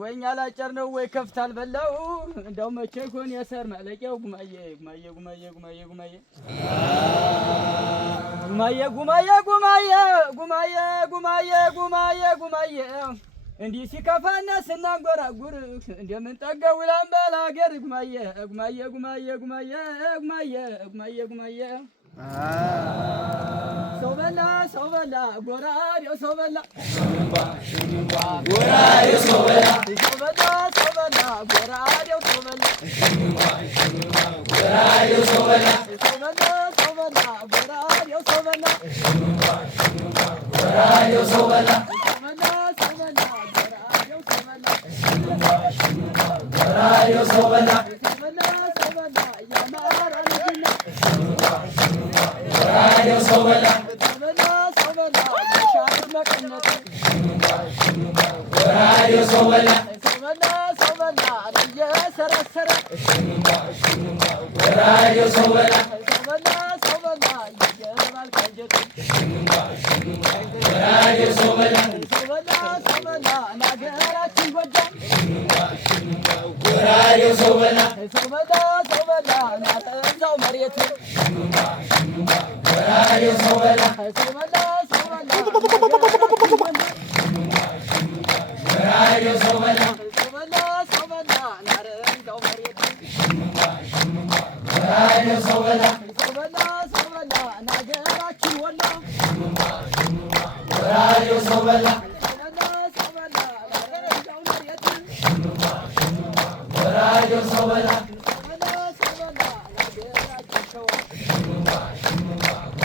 ወይኛ ላጨር ነው ወይ ከፍታል በላው እንደው መቼ ኮን የሰር ማለቂያው ጉማዬ እንዲህ ሲከፋና ስናንጎራጉር እንደምንጠገው ላምባል ሀገር ጉማዬ ሰው በላ ጎራዴው ሰው በላ ጎራዴው ሰው በላ ጎራዴው ሰው በላ ጎራዴው ሰው በላ ጎራዴው ሰው በላ ጎራዴው ሰው በላ ጎራዴው ሰው በላ ጎራዴው ሰው በላ ጎራዴው ሰው በላ እየሰረሰረ ጎራዴው ሰው በላ ይገባል ከንጀቱ ጎራዴው ሰው በላ ናገራችን ጎጃም ጎራዴው ሰው በላ ናጠዛው መሬቱ ጎራዴው ሰው በላ ጎራዴው ሰው በላ ናረንዛው መሬቱ ጎራዴው ሰው በላ ናገራችን ወሎ ጎራዴው ሰው በላ ጎራዴው ሰው በላ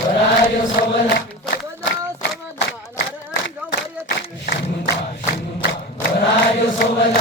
ጎራዴው ሰው በላ ጎራዴው ሰው በላ